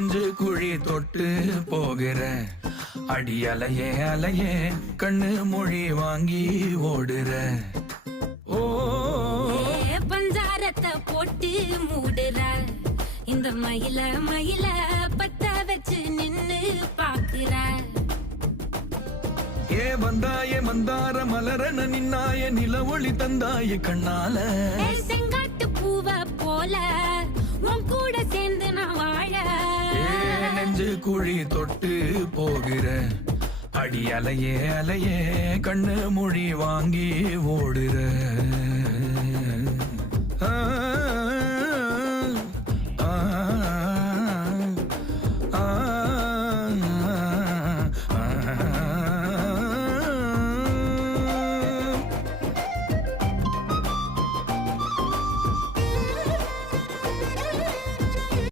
நெஞ்சு குழி தொட்டு போகிற அடி அலையே அலையே கண்ணு மொழி வாங்கி ஓடுற. ஓ பஞ்சாரத்தை போட்டு மூடுற இந்த மயில மயில பத்த வச்சு நின்னு பாக்குற. ஏ வந்தாயே மந்தார மலரன நின்னாய நில ஒளி தந்தாய கண்ணால. செங்காட்டு பூவ போல உன் கூட சேர்ந்து நான் வாழ. நெஞ்சு குழி தொட்டு போகிற அடி அலையே அலையே கண்ணு மொழி வாங்கி ஓடுற.